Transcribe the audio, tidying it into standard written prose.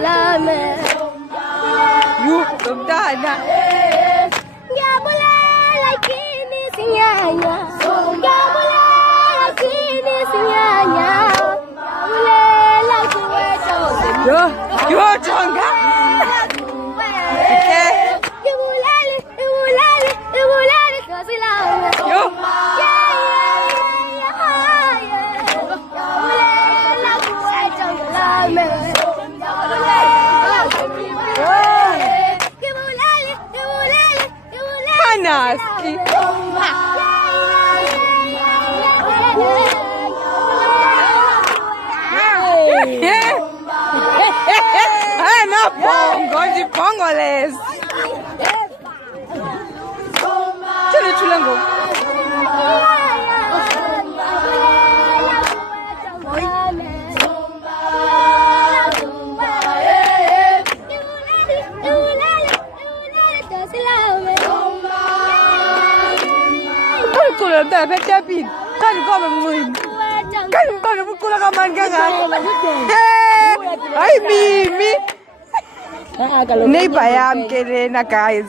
You Dana. You're Tonga. Nasty. No pongo, de pongoles. Chule chulengo. Kulo dah kecapin. Kan kau memang. Kan kau nak kulo kaman kan? Hey, Mimi. Ni bayam kere na guys.